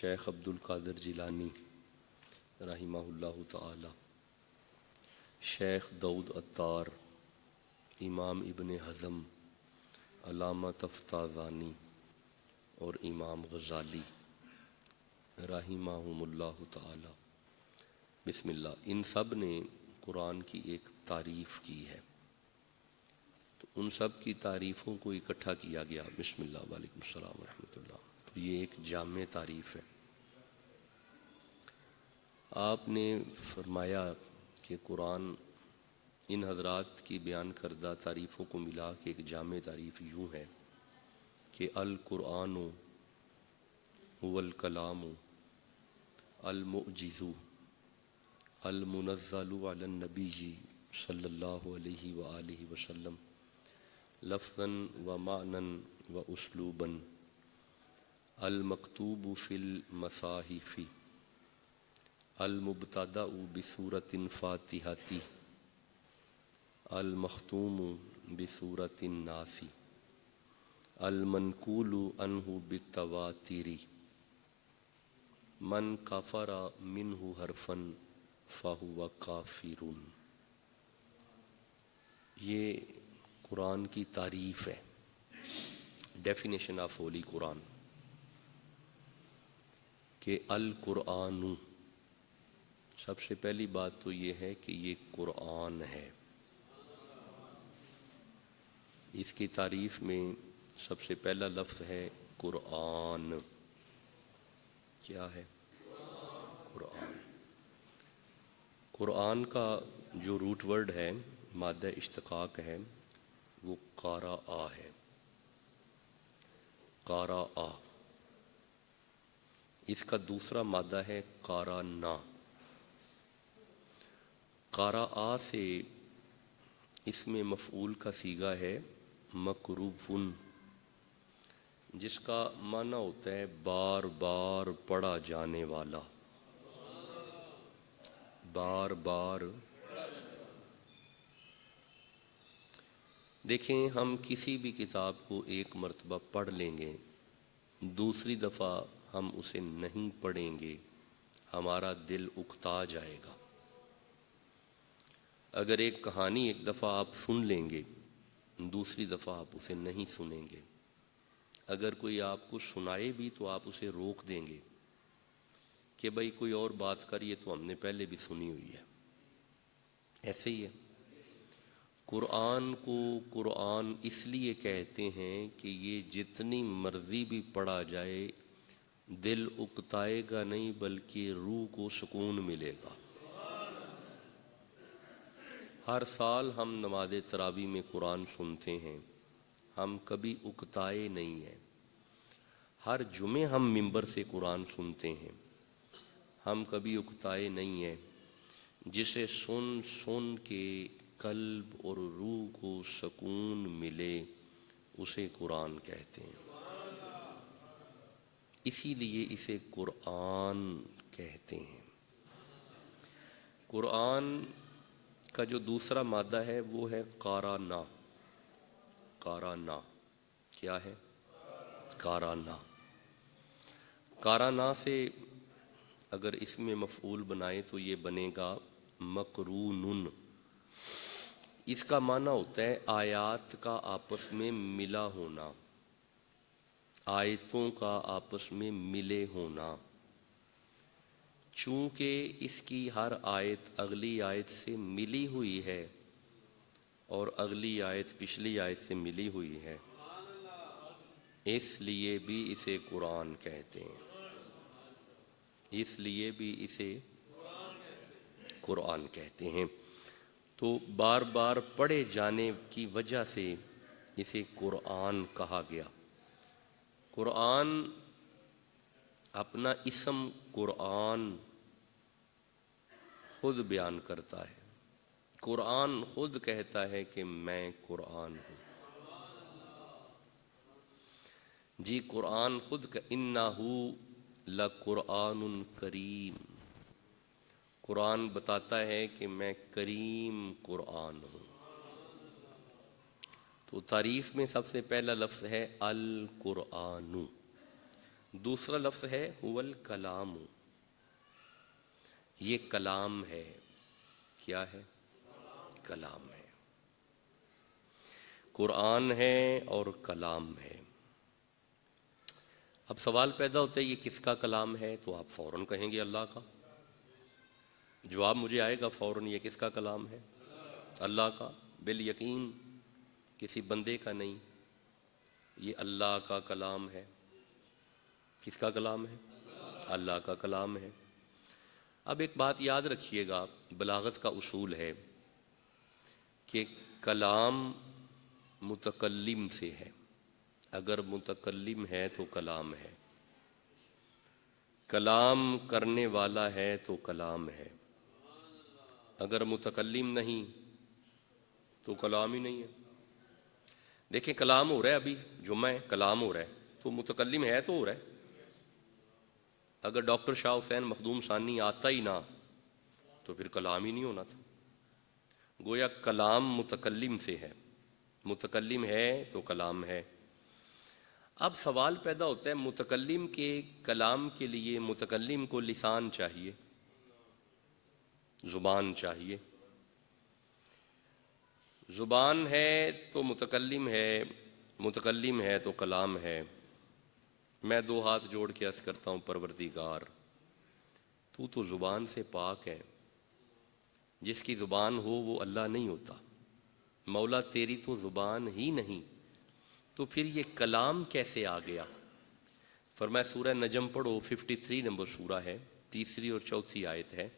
شیخ عبد القادر جیلانی رحمہ اللہ تعالی، شیخ داؤد عطار، امام ابن حزم، علامہ تفتازانی اور امام غزالی رحمہم اللہ تعالی۔ بسم اللہ، ان سب نے قرآن کی ایک تعریف کی ہے، تو ان سب کی تعریفوں کو اکٹھا کیا گیا۔ بسم اللہ، وعلیکم السلام ورحمۃ اللہ۔ تو یہ ایک جامع تعریف ہے۔ آپ نے فرمایا کہ قرآن ان حضرات کی بیان کردہ تعریفوں کو ملا کے ایک جامع تعریف یوں ہے کہ القرآن هو الکلام المعجز المنزل علی النبی صلی اللہ علیہ وآلہ وسلم لفظا و معنی و اسلوبا المکتوب فی المصاحف المبتدأ بسورۃ فاتحۃ المختوم بسورۃ الناس المنقول عنہ بالتواتر من کفر منہ حرفا فہو کافر۔ یہ قرآن کی تعریف ہے، ڈیفینیشن آف ہولی قرآن، کہ القرآن، سب سے پہلی بات تو یہ ہے کہ یہ قرآن ہے۔ اس کی تعریف میں سب سے پہلا لفظ ہے قرآن۔ کیا ہے؟ قرآن۔ قرآن کا جو روٹ ورڈ ہے، مادہ اشتقاق ہے، وہ قارآ ہے۔ قارآ۔ اس کا دوسرا مادہ ہے قارنا۔ قارآ سے اس میں مفعول کا صیغہ ہے مقروفن، جس کا معنی ہوتا ہے بار بار پڑھا جانے والا۔ بار بار۔ دیکھیں، ہم کسی بھی کتاب کو ایک مرتبہ پڑھ لیں گے، دوسری دفعہ ہم اسے نہیں پڑھیں گے، ہمارا دل اکتا جائے گا۔ اگر ایک کہانی ایک دفعہ آپ سن لیں گے، دوسری دفعہ آپ اسے نہیں سنیں گے۔ اگر کوئی آپ کو سنائے بھی تو آپ اسے روک دیں گے کہ بھئی کوئی اور بات کریے، تو ہم نے پہلے بھی سنی ہوئی ہے۔ ایسے ہی ہے۔ قرآن کو قرآن اس لیے کہتے ہیں کہ یہ جتنی مرضی بھی پڑھا جائے، دل اکتائے گا نہیں، بلکہ روح کو سکون ملے گا۔ ہر سال ہم نماز تراویح میں قرآن سنتے ہیں، ہم کبھی اکتائے نہیں ہیں۔ ہر جمعے ہم ممبر سے قرآن سنتے ہیں، ہم کبھی اکتائے نہیں ہیں۔ جسے سن سن کے قلب اور روح کو سکون ملے، اسے قرآن کہتے ہیں۔ اسی لیے اسے قرآن کہتے ہیں۔ قرآن کا جو دوسرا مادہ ہے وہ ہے قارنا۔ قارنا کیا ہے؟ قارنا۔ قارنا سے اگر اس میں مفعول بنائے تو یہ بنے گا مقرونن۔ اس کا معنی ہوتا ہے آیات کا آپس میں ملا ہونا، آیتوں کا آپس میں ملے ہونا۔ چونکہ اس کی ہر آیت اگلی آیت سے ملی ہوئی ہے اور اگلی آیت پچھلی آیت سے ملی ہوئی ہے، اس لیے بھی اسے قرآن کہتے ہیں۔ اس لیے بھی اسے قرآن کہتے ہیں۔ تو بار بار پڑھے جانے کی وجہ سے اسے قرآن کہا گیا۔ قرآن اپنا اسم قرآن خود بیان کرتا ہے۔ قرآن خود کہتا ہے کہ میں قرآن ہوں۔ جی قرآن خود اِنَّهُ لَقُرْآنٌ کریم، قرآن بتاتا ہے کہ میں کریم قرآن ہوں۔ تو تعریف میں سب سے پہلا لفظ ہے القرآن۔ دوسرا لفظ ہے هو الکلام، یہ کلام ہے. کیا ہے؟ کلام ہے. قرآن ہے اور کلام ہے. اب سوال پیدا ہوتا ہے یہ کس کا کلام ہے؟ تو آپ فوراً کہیں گے اللہ کا. جواب مجھے آئے گا فوراً، یہ کس کا کلام ہے؟ اللہ کا. بالیقین، کسی بندے کا نہیں، یہ اللہ کا کلام ہے. کس کا کلام ہے؟ اللہ کا کلام ہے. اب ایک بات یاد رکھیے گا، بلاغت کا اصول ہے کہ کلام متکلم سے ہے. اگر متکلم ہے تو کلام ہے، کلام کرنے والا ہے تو کلام ہے. اگر متکلم نہیں تو کلام ہی نہیں ہے. دیکھیں کلام ہو رہا ہے، ابھی جمعہ ہے، کلام ہو رہا ہے، تو متکلم ہے تو ہو رہا ہے. اگر ڈاکٹر شاہ حسین مخدوم ثانی آتا ہی نہ تو پھر کلام ہی نہیں ہونا تھا. گویا کلام متکلم سے ہے، متکلم ہے تو کلام ہے. اب سوال پیدا ہوتا ہے متکلم کے کلام کے لیے متکلم کو لسان چاہیے، زبان چاہیے. زبان ہے تو متکلم ہے، متکلم ہے تو کلام ہے. میں دو ہاتھ جوڑ کے عرض کرتا ہوں پروردگار تو زبان سے پاک ہے. جس کی زبان ہو وہ اللہ نہیں ہوتا. مولا تیری تو زبان ہی نہیں، تو پھر یہ کلام کیسے آ گیا؟ فرمایا سورہ نجم پڑھو، 53 نمبر سورہ ہے، تیسری اور چوتھی آیت ہے.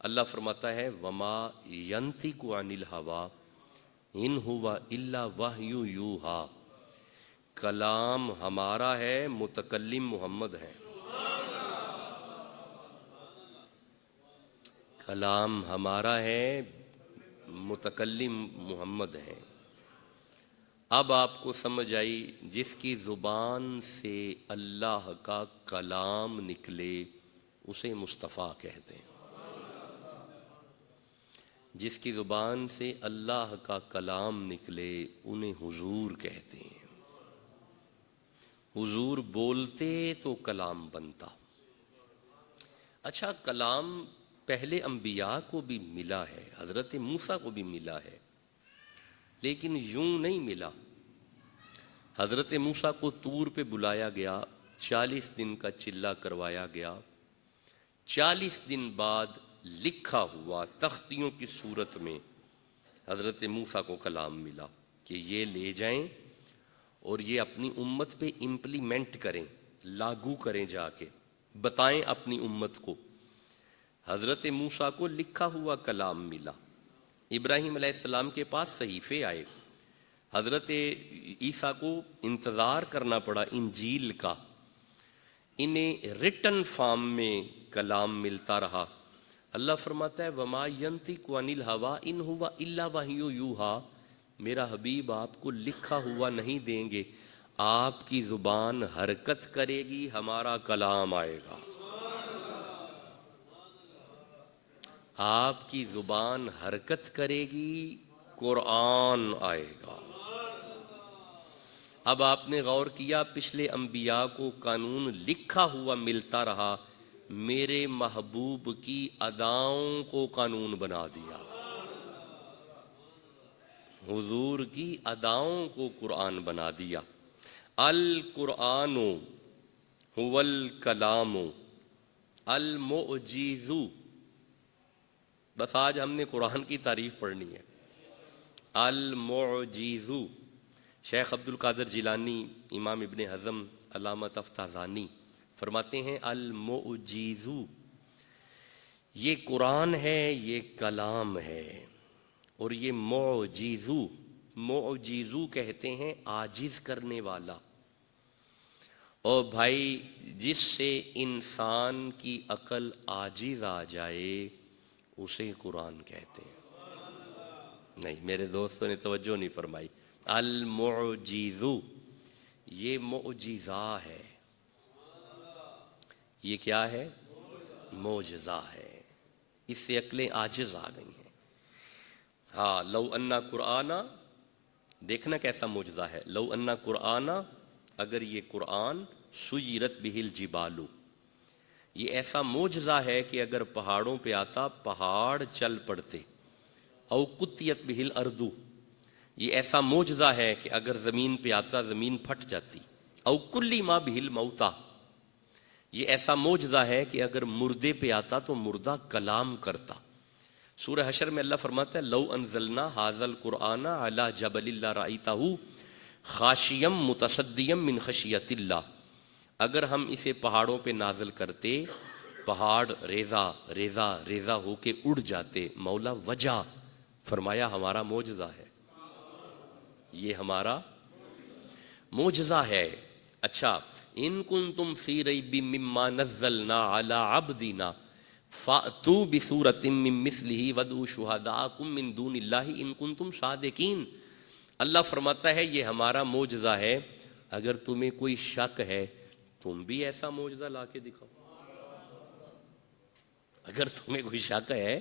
اللہ فرماتا ہے وما ینطق عن الہوا ان ہوا الا وحی یوحا. کلام ہمارا ہے، متکلم محمد ہے. کلام ہمارا ہے، متکلم محمد ہے. اب آپ کو سمجھ آئی، جس کی زبان سے اللہ کا کلام نکلے اسے مصطفیٰ کہتے ہیں. جس کی زبان سے اللہ کا کلام نکلے انہیں حضور کہتے ہیں. حضور بولتے تو کلام بنتا. اچھا، کلام پہلے انبیاء کو بھی ملا ہے، حضرت موسیٰ کو بھی ملا ہے، لیکن یوں نہیں ملا. حضرت موسیٰ کو طور پہ بلایا گیا، 40 دن کا چلہ کروایا گیا. 40 دن بعد لکھا ہوا تختیوں کی صورت میں حضرت موسیٰ کو کلام ملا کہ یہ لے جائیں اور یہ اپنی امت پہ امپلیمنٹ کریں، لاگو کریں، جا کے بتائیں اپنی امت کو. حضرت موسیٰ کو لکھا ہوا کلام ملا. ابراہیم علیہ السلام کے پاس صحیفے آئے. حضرت عیسیٰ کو انتظار کرنا پڑا انجیل کا. انہیں ریٹن فارم میں کلام ملتا رہا. اللہ فرماتا ہے وما ینطق عن الہوا ان ہوا الا وحی یوحا. میرا حبیب آپ کو لکھا ہوا نہیں دیں گے، آپ کی زبان حرکت کرے گی، ہمارا کلام آئے گا. آپ کی زبان حرکت کرے گی، قرآن آئے گا. اب آپ نے غور کیا، پچھلے انبیاء کو قانون لکھا ہوا ملتا رہا، میرے محبوب کی اداؤں کو قانون بنا دیا. حضور کی اداؤں کو قرآن بنا دیا. القرآن هو الکلام المعجز. بس آج ہم نے قرآن کی تعریف پڑھنی ہے. المعجز. شیخ عبد القادر جیلانی، امام ابن حزم، علامہ تفتازانی فرماتے ہیں المعجز، یہ قرآن ہے، یہ کلام ہے. اور یہ معجزو، معجزو کہتے ہیں عاجز کرنے والا. اور بھائی جس سے انسان کی عقل عاجز آ جائے اسے قرآن کہتے ہیں. نہیں، میرے دوستوں نے توجہ نہیں فرمائی. المعجزو، یہ معجزہ ہے. یہ کیا ہے؟ معجزہ ہے. اس سے عقلیں عاجز آ گئی ہیں. ہاں، لو انا قرآن، دیکھنا کیسا معجزہ ہے. لو انا قرآن، اگر یہ قرآن سیرت بہل جبالو، یہ ایسا معجزہ ہے کہ اگر پہاڑوں پہ آتا پہاڑ چل پڑتے. او قطیت بہل اردو، یہ ایسا معجزہ ہے کہ اگر زمین پہ آتا زمین پھٹ جاتی. او کلی ما بہل موتا، یہ ایسا معجزہ ہے کہ اگر مردے پہ آتا تو مردہ کلام کرتا. سورہ حشر میں اللہ فرماتا ہے لو انزلنا ھذا القرآن علی جبل لرأیتہ خاشعا متصدعا من خشیۃ اللہ، اگر ہم اسے پہاڑوں پہ نازل کرتے پہاڑ ریزہ ریزہ ریزہ ہو کے اڑ جاتے. مولا وجہ فرمایا ہمارا معجزہ ہے، یہ ہمارا معجزہ ہے. اچھا، ان کنتم فی ریب مما نزلنا علی عبدنا فأتوا بسورۃ من مثلہ وادعوا شہداءکم من دون اللہ ان کنتم صادقین. اللہ فرماتا ہے یہ ہمارا معجزہ ہے، اگر تمہیں کوئی شک ہے تم بھی ایسا معجزہ لا کے دکھاؤ. اگر تمہیں کوئی شک ہے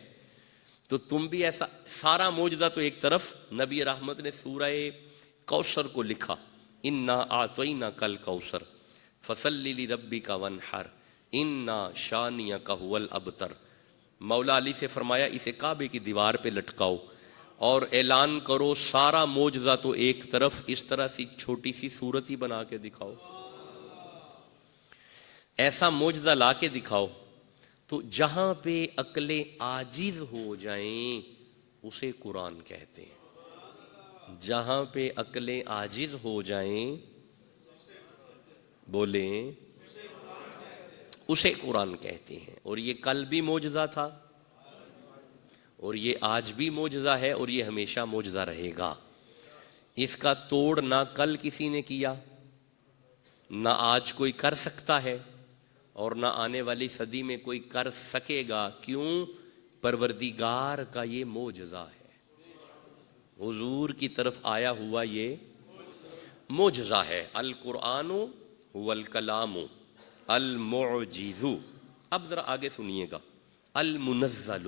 تو تم بھی ایسا. سارا معجزہ تو ایک طرف، نبی رحمت نے سورہ کوثر کو لکھا انا اعطیناک الکوثر فصلی لربک وانحر انا شانئک ھو الابتر. مولا علی سے فرمایا اسے کعبے کی دیوار پہ لٹکاؤ اور اعلان کرو سارا معجزہ تو ایک طرف، اس طرح سی چھوٹی سی صورت ہی بنا کے دکھاؤ. ایسا معجزہ لا کے دکھاؤ. تو جہاں پہ عقلیں عاجز ہو جائیں اسے قرآن کہتے ہیں. جہاں پہ عقلیں عاجز ہو جائیں بولیں اسے قرآن کہتے ہیں. اور یہ کل بھی معجزہ تھا اور یہ آج بھی معجزہ ہے اور یہ ہمیشہ معجزہ رہے گا. اس کا توڑ نہ کل کسی نے کیا، نہ آج کوئی کر سکتا ہے اور نہ آنے والی صدی میں کوئی کر سکے گا. کیوں؟ پروردگار کا یہ معجزہ ہے، حضور کی طرف آیا ہوا یہ معجزہ ہے. القرآن هو الکلام المعجز. اب ذرا آگے سنیے گا. المنزل،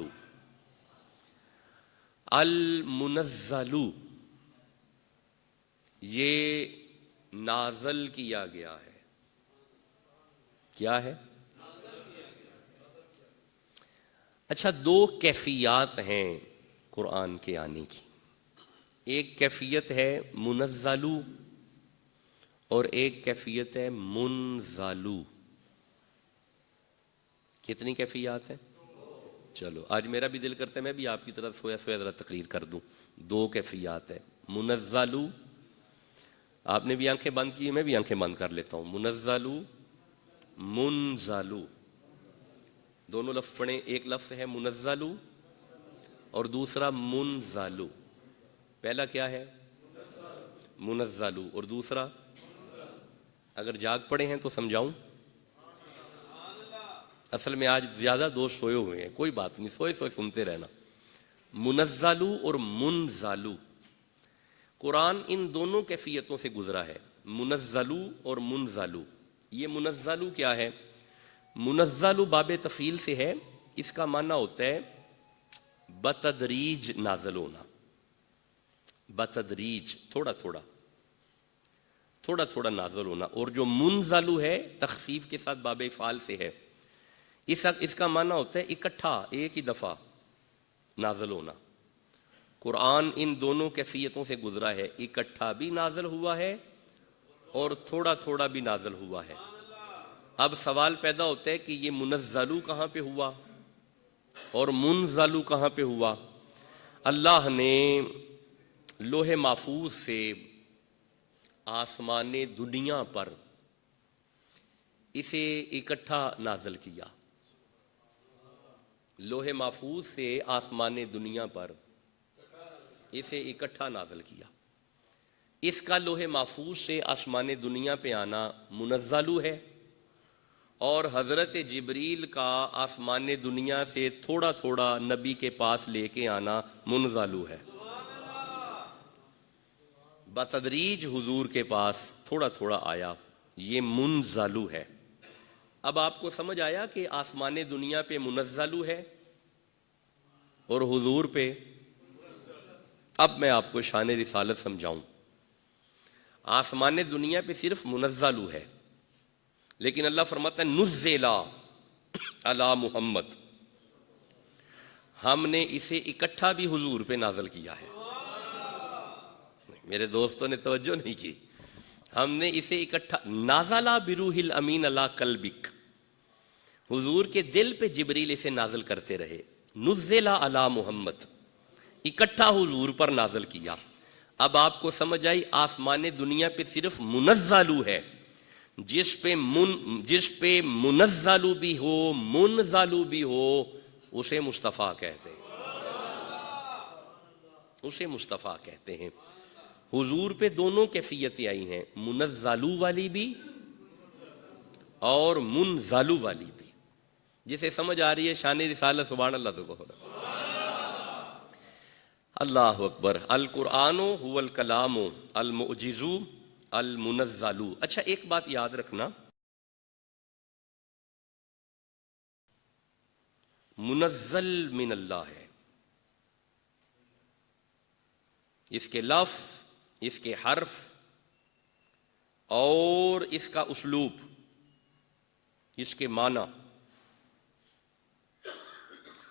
المنزل یہ نازل کیا گیا ہے. کیا ہے؟ اچھا، دو کیفیات ہیں قرآن کے آنے کی. ایک کیفیت ہے منزلو اور ایک کیفیت ہے منزلو. کتنی کیفیات ہیں؟ چلو آج میرا بھی دل کرتا ہے میں بھی آپ کی طرف سویا سویا ذرا تقریر کر دوں. دو کیفیات ہے. منزلو، آپ نے بھی آنکھیں بند کی، میں بھی آنکھیں بند کر لیتا ہوں. منزلو، منزلو، دونوں لفظ پڑھیں. ایک لفظ ہے منزلو اور دوسرا منزلو. پہلا کیا ہے؟ منزلو اور دوسرا، اگر جاگ پڑے ہیں تو سمجھاؤں. اصل میں آج زیادہ دوست سوئے ہوئے ہیں، کوئی بات نہیں، سوئے سوئے سنتے رہنا. منزلو اور منزلو، قرآن ان دونوں کیفیتوں سے گزرا ہے، منزلو اور منزلو. یہ منزلو کیا ہے؟ منزلو باب تفعیل سے ہے. اس کا معنی ہوتا ہے بتدریج نازل ہونا. بتدریج، تھوڑا تھوڑا تھوڑا تھوڑا نازل ہونا. اور جو منزلو ہے تخفیف کے ساتھ باب افعال سے ہے. اس کا معنی ہوتا ہے اکٹھا ایک ہی دفعہ نازل ہونا. قرآن ان دونوں کیفیتوں سے گزرا ہے، اکٹھا بھی نازل ہوا ہے اور تھوڑا تھوڑا بھی نازل ہوا ہے. اب سوال پیدا ہوتا ہے کہ یہ منزلو کہاں پہ ہوا اور منزلو کہاں پہ ہوا؟ اللہ نے لوح محفوظ سے آسمان دنیا پر اسے اکٹھا نازل کیا. لوح محفوظ سے آسمان دنیا پر اسے اکٹھا نازل کیا. اس کا لوح محفوظ سے آسمان دنیا پہ آنا منزلو ہے اور حضرت جبریل کا آسمان دنیا سے تھوڑا تھوڑا نبی کے پاس لے کے آنا منزلو ہے. بتدریج حضور کے پاس تھوڑا تھوڑا آیا، یہ منزلو ہے. اب آپ کو سمجھ آیا کہ آسمان دنیا پہ منزلو ہے اور حضور پہ. اب میں آپ کو شان رسالت سمجھاؤں. آسمان دنیا پہ صرف منزلو ہے لیکن اللہ فرماتا ہے نزلا علی محمد، ہم نے اسے اکٹھا بھی حضور پہ نازل کیا ہے۔ میرے دوستوں نے توجہ نہیں کی، ہم نے اسے اکٹھا، نازلہ بروح الامین علی قلبک، حضور کے دل پہ جبریل اسے نازل کرتے رہے۔ نزلا علی محمد، اکٹھا حضور پر نازل کیا۔ اب آپ کو سمجھ آئی، آسمان دنیا پہ صرف منزلو ہے، جس پہ منزلو بھی ہو منزلو بھی ہو اسے مصطفیٰ کہتے ہیں، اسے مصطفیٰ کہتے ہیں۔ حضور پہ دونوں کیفیتیں آئی ہیں، منزلو والی بھی اور منزلو والی بھی۔ جسے سمجھ آ رہی ہے شان رسالت سبحان اللہ تو کہو۔ اللہ اکبر۔ القرآن هو الکلام المعجز المنزل۔ اچھا ایک بات یاد رکھنا، منزل من اللہ ہے، اس کے لفظ، اس کے حرف اور اس کا اسلوب، اس کے معنی،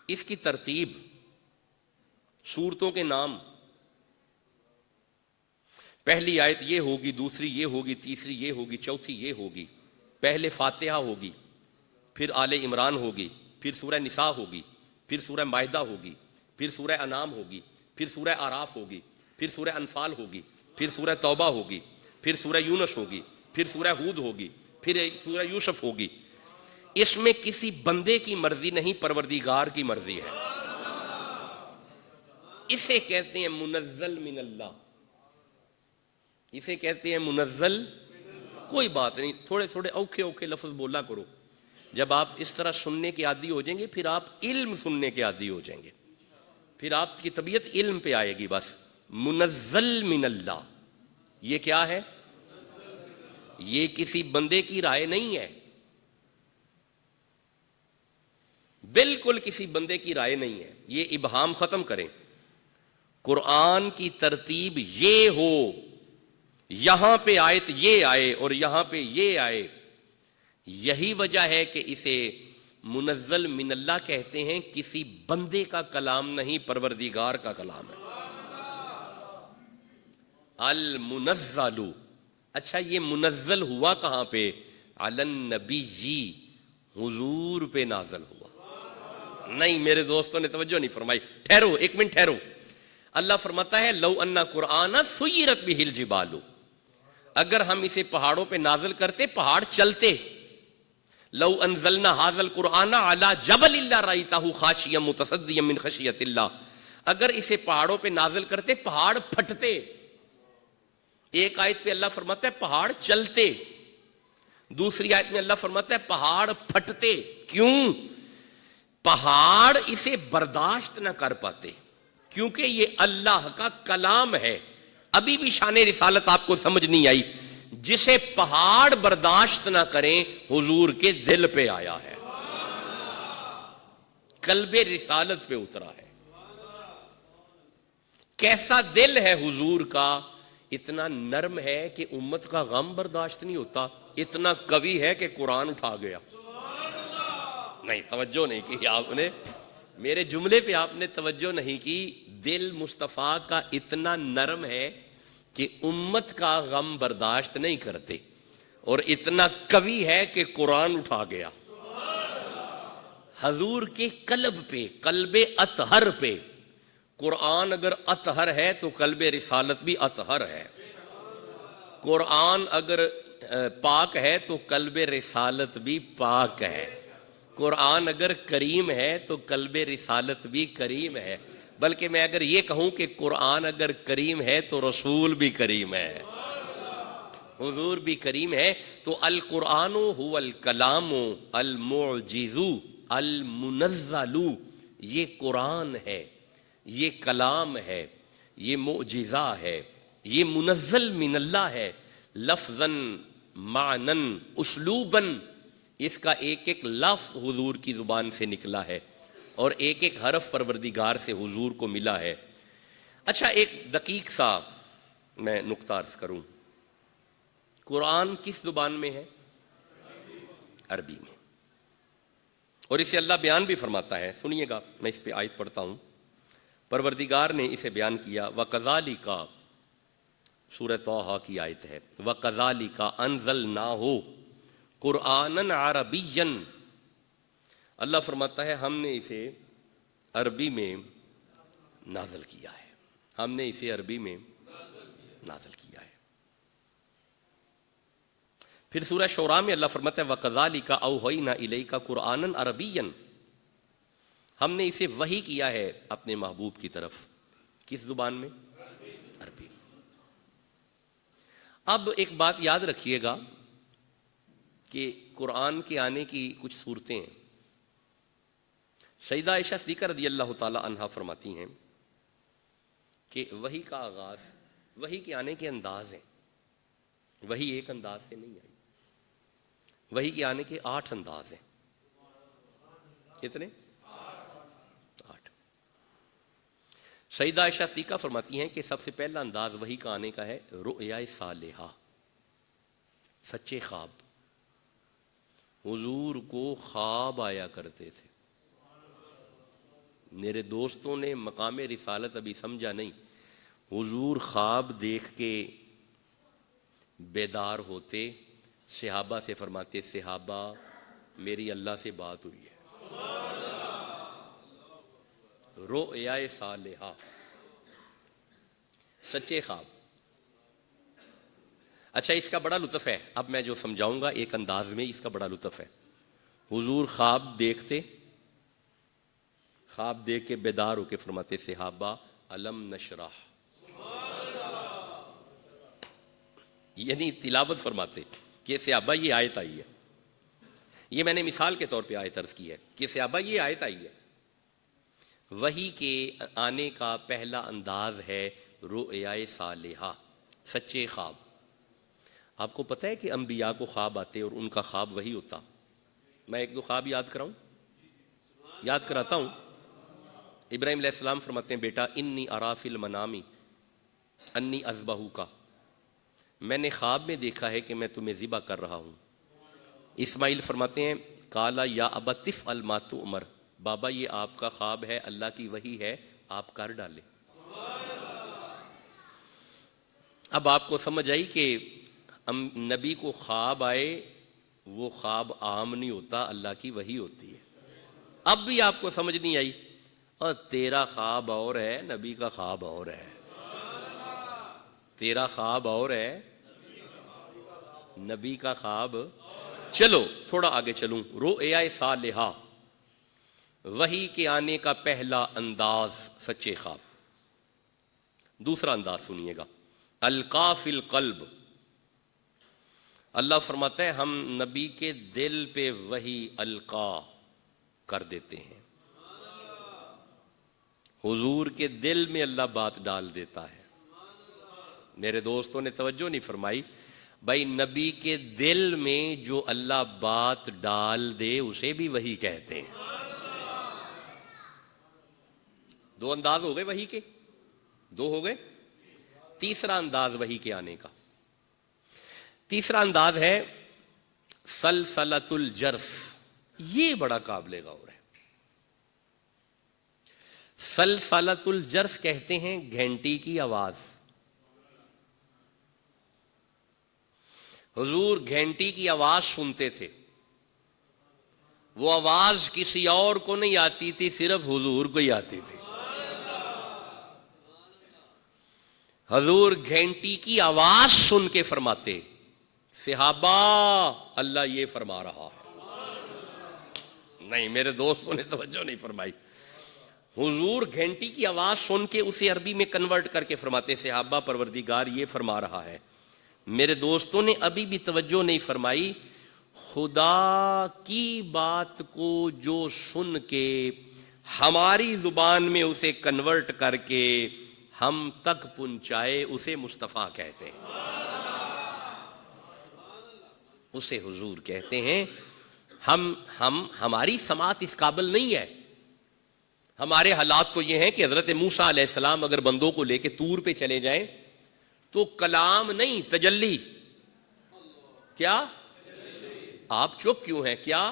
اس کی ترتیب، سورتوں کے نام، پہلی آیت یہ ہوگی، دوسری یہ ہوگی، تیسری یہ ہوگی، چوتھی یہ ہوگی، پہلے فاتحہ ہوگی، پھر آل عمران ہوگی، پھر سورہ نساء ہوگی، پھر سورہ مائدہ ہوگی، پھر سورہ انعام ہوگی، پھر سورہ اعراف ہوگی، پھر سورہ انفال ہوگی، پھر سورہ توبہ ہوگی، پھر سورہ یونس ہوگی، پھر سورہ ہود ہوگی، پھر سورہ یوسف ہوگی۔ اس میں کسی بندے کی مرضی نہیں، پروردگار کی مرضی ہے۔ اسے کہتے ہیں منزل من اللہ، اسے کہتے ہیں منزل۔ کوئی بات نہیں، تھوڑے تھوڑے اوکھے اوکھے لفظ بولا کرو، جب آپ اس طرح سننے کے عادی ہو جائیں گے پھر آپ علم سننے کے عادی ہو جائیں گے، پھر آپ کی طبیعت علم پہ آئے گی۔ بس منزل من اللہ، یہ کیا ہے؟ یہ کسی بندے کی رائے نہیں ہے، بالکل کسی بندے کی رائے نہیں ہے۔ یہ ابہام ختم کریں، قرآن کی ترتیب یہ ہو، یہاں پہ آیت یہ آئے اور یہاں پہ یہ آئے، یہی وجہ ہے کہ اسے منزل من اللہ کہتے ہیں، کسی بندے کا کلام نہیں، پروردگار کا کلام ہے۔ المنزل۔ اچھا یہ منزل ہوا کہاں پہ؟ علی النبی، حضور پہ نازل ہوا۔ نہیں میرے دوستوں نے توجہ نہیں فرمائی، ٹھہرو ایک منٹ ٹھہرو۔ اللہ فرماتا ہے لو ان قرآن سیرت بہ الجبال، اگر ہم اسے پہاڑوں پہ نازل کرتے پہاڑ چلتے۔ لو انزلنا ھذا القرآن علی جبل لرأیتہ خاشعا متصدعا من خشیۃ اللہ، اگر اسے پہاڑوں پہ نازل کرتے پہاڑ پھٹتے۔ ایک آیت پہ اللہ فرماتا ہے پہاڑ چلتے، دوسری آیت میں اللہ فرماتا ہے پہاڑ پھٹتے۔ کیوں؟ پہاڑ اسے برداشت نہ کر پاتے، کیونکہ یہ اللہ کا کلام ہے۔ ابھی بھی شان رسالت آپ کو سمجھ نہیں آئی، جسے پہاڑ برداشت نہ کریں حضور کے دل پہ آیا ہے، قلب رسالت پہ اترا ہے۔ کیسا دل ہے حضور کا؟ اتنا نرم ہے کہ امت کا غم برداشت نہیں ہوتا، اتنا قوی ہے کہ قرآن اٹھا گیا۔ نہیں توجہ نہیں کی آپ نے، میرے جملے پہ آپ نے توجہ نہیں کی۔ دل مصطفیٰ کا اتنا نرم ہے کہ امت کا غم برداشت نہیں کرتے، اور اتنا قوی ہے کہ قرآن اٹھا گیا حضور کے قلب پہ، قلب اطہر پہ۔ قرآن اگر اطہر ہے تو قلب رسالت بھی اطہر ہے، قرآن اگر پاک ہے تو قلب رسالت بھی پاک ہے، قرآن اگر کریم ہے تو قلب رسالت بھی کریم ہے۔ بلکہ میں اگر یہ کہوں کہ قرآن اگر کریم ہے تو رسول بھی کریم ہے، حضور بھی کریم ہے۔ تو القرآن هو الکلام المعجز المنزل، یہ قرآن ہے، یہ کلام ہے، یہ معجزہ ہے، یہ منزل من اللہ ہے، لفظاً معناً اسلوباً۔ اس کا ایک ایک لفظ حضور کی زبان سے نکلا ہے، اور ایک ایک حرف پروردگار سے حضور کو ملا ہے۔ اچھا ایک دقیق سا میں نقطہ عرض کروں، قرآن کس زبان میں ہے؟ عربی میں، اور اسے اللہ بیان بھی فرماتا ہے. سنیے گا، میں اس پہ آیت پڑھتا ہوں. پروردگار نے اسے بیان کیا وَكَذَلِكَ، سورہ طٰہٰ کی آیت ہے، وَكَذَلِكَ أَنزَلْنَاهُ قُرْآنًا عَرَبِيًّا. اللہ فرماتا ہے ہم نے اسے عربی میں نازل کیا ہے، ہم نے اسے عربی میں نازل کیا ہے. پھر سورہ شعراء میں اللہ فرماتا ہے وَكَذَلِكَ أَوْحَيْنَا إِلَيْكَ قُرْآنًا عَرَبِيًّا، ہم نے اسے وحی کیا ہے اپنے محبوب کی طرف. کس زبان میں؟ عربی. اب ایک بات یاد رکھیے گا کہ قرآن کے آنے کی کچھ صورتیں ہیں. سیدہ عائشہ صدیقہ رضی اللہ تعالی عنہا فرماتی ہیں کہ وحی کا آغاز، وحی کے آنے کے انداز ہیں. وحی ایک انداز سے نہیں آئی، وحی کے آنے کے 8 انداز ہیں. کتنے؟ 8. سیدہ عائشہ صدیقہ فرماتی ہیں کہ سب سے پہلا انداز وحی کا آنے کا ہے رؤیا صالحہ، سچے خواب. حضور کو خواب آیا کرتے تھے. میرے دوستوں نے مقام رسالت ابھی سمجھا نہیں. حضور خواب دیکھ کے بیدار ہوتے، صحابہ سے فرماتے صحابہ میری اللہ سے بات ہوئی ہے. رؤیا صالحہ، سچے خواب. اچھا، اس کا بڑا لطف ہے. اب میں جو سمجھاؤں گا ایک انداز میں، اس کا بڑا لطف ہے. حضور خواب دیکھتے، خواب دیکھ کے بیدار ہو کے فرماتے صحابہ الم نشرح، یعنی تلاوت فرماتے کہ صحابہ یہ آیت آئی ہے. یہ میں نے مثال کے طور پہ آیت عرض کی ہے کہ صحابہ یہ آیت آئی ہے. وحی کے آنے کا پہلا انداز ہے رؤیا صالحہ، سچے خواب. آپ کو پتہ ہے کہ انبیاء کو خواب آتے اور ان کا خواب وحی ہوتا. میں ایک دو خواب یاد کراتا ہوں. ابراہیم علیہ السلام فرماتے ہیں بیٹا انی ارا فی المنام انی اذبحک، میں نے خواب میں دیکھا ہے کہ میں تمہیں ذبح کر رہا ہوں. اسماعیل فرماتے ہیں قالا یا ابت افعل ما تؤمر، بابا یہ آپ کا خواب ہے، اللہ کی وحی ہے، آپ کر ڈالیں. اب آپ کو سمجھ آئی کہ نبی کو خواب آئے وہ خواب عام نہیں ہوتا، اللہ کی وحی ہوتی ہے. اب بھی آپ کو سمجھ نہیں آئی؟ اور تیرا خواب اور ہے، نبی کا خواب اور ہے. تیرا خواب اور ہے، نبی کا خواب. چلو تھوڑا آگے چلوں. رؤیا صالحہ، وحی کے آنے کا پہلا انداز سچے خواب. دوسرا انداز سنیے گا القا فی القلب. اللہ فرماتا ہے ہم نبی کے دل پہ وحی القا کر دیتے ہیں. حضور کے دل میں اللہ بات ڈال دیتا ہے. میرے دوستوں نے توجہ نہیں فرمائی. بھائی نبی کے دل میں جو اللہ بات ڈال دے اسے بھی وحی کہتے ہیں. 2 انداز ہو گئے وحی کے، 2 ہو گئے. تیسرا انداز وحی کے آنے کا، تیسرا انداز ہے سلسلۃ الجرس. یہ بڑا قابل غور ہے. سلسلۃ الجرس کہتے ہیں گھنٹی کی آواز. حضور گھنٹی کی آواز سنتے تھے. وہ آواز کسی اور کو نہیں آتی تھی، صرف حضور کو ہی آتی تھی. حضور گھنٹی کی آواز سن کے فرماتے صحابہ اللہ یہ فرما رہا ہے. نہیں، میرے دوستوں نے توجہ نہیں فرمائی. حضور گھنٹی کی آواز سن کے اسے عربی میں کنورٹ کر کے فرماتے صحابہ پروردگار یہ فرما رہا ہے. میرے دوستوں نے ابھی بھی توجہ نہیں فرمائی. خدا کی بات کو جو سن کے ہماری زبان میں اسے کنورٹ کر کے ہم تک پہنچائے اسے مصطفیٰ کہتے ہیں، اسے حضور کہتے ہیں. ہماری سماعت اس قابل نہیں ہے. ہمارے حالات تو یہ ہیں کہ حضرت موسیٰ علیہ السلام اگر بندوں کو لے کے طور پہ چلے جائیں تو کلام نہیں، تجلی. کیا؟ آپ چپ کیوں ہیں؟ کیا؟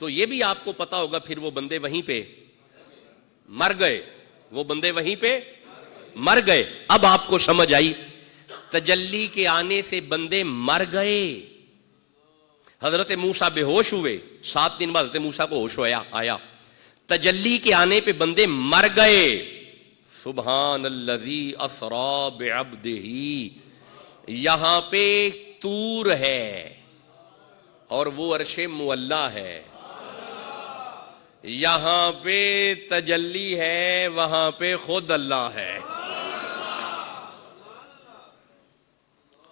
تو یہ بھی آپ کو پتا ہوگا پھر وہ بندے وہیں پہ مر گئے، وہ بندے وہیں پہ مر گئے۔ اب آپ کو سمجھ آئی، تجلی کے آنے سے بندے مر گئے۔ حضرت موسیٰ بے ہوش ہوئے، 7 دن بعد حضرت موسیٰ کو ہوش آیا، تجلی کے آنے پہ بندے مر گئے۔ سبحان الذی اسریٰ بعبدہ، یہاں پہ طور ہے اور وہ عرش معلیٰ ہے، یہاں پہ تجلی ہے، وہاں پہ خود اللہ ہے۔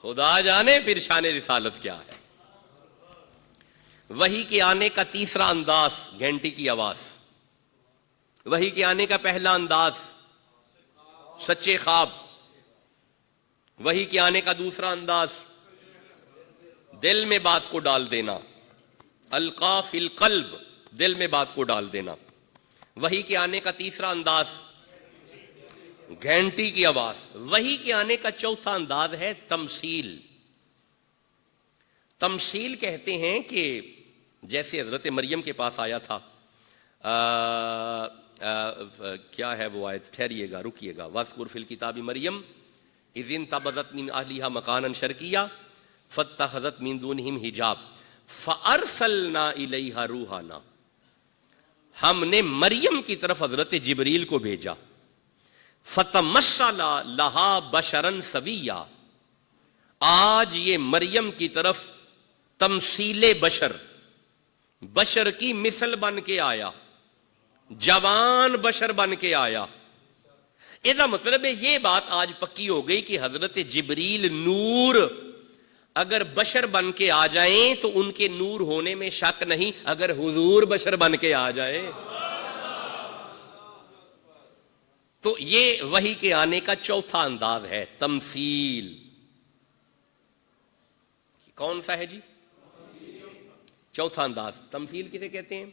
خدا جانے پھر شان رسالت کیا ہے۔ وحی کے آنے کا تیسرا انداز گھنٹی کی آواز، وحی کے آنے کا پہلا انداز سچے خواب، وحی کے آنے کا دوسرا انداز دل میں بات کو ڈال دینا، القا فی القلب، دل میں بات کو ڈال دینا۔ وحی کے آنے کا تیسرا انداز گھنٹی کی آواز۔ وحی کے آنے کا چوتھا انداز ہے تمثیل۔ تمثیل کہتے ہیں کہ جیسے حضرت مریم کے پاس آیا تھا، کیا ہے وہ آیت، ٹھہریے گا رکیے گا، وَاذْكُرْ فِي الْكِتَابِ مَرْيَمَ إِذِ انتَبَذَتْ مِنْ أَهْلِهَا مَكَانًا شَرْقِيًّا فَاتَّخَذَتْ مِنْ دُونِهِمْ حِجَابًا فَأَرْسَلْنَا إِلَيْهَا رُوحَنَا، ہم نے مریم کی طرف حضرت جبریل کو بھیجا، فَتَمَثَّلَ لَهَا بَشَرًا سَوِيًّا، آج یہ مریم کی طرف تمثیل بشر کی مثل بن کے آیا، جوان بشر بن کے آیا۔ اس کا مطلب ہے یہ بات آج پکی ہو گئی کہ حضرت جبریل نور اگر بشر بن کے آ جائیں تو ان کے نور ہونے میں شک نہیں، اگر حضور بشر بن کے آ جائے تو یہ وحی کے آنے کا چوتھا انداز ہے تمثیل۔ کون سا ہے جی؟ چوتھا انداز تمثیل کسے کہتے ہیں؟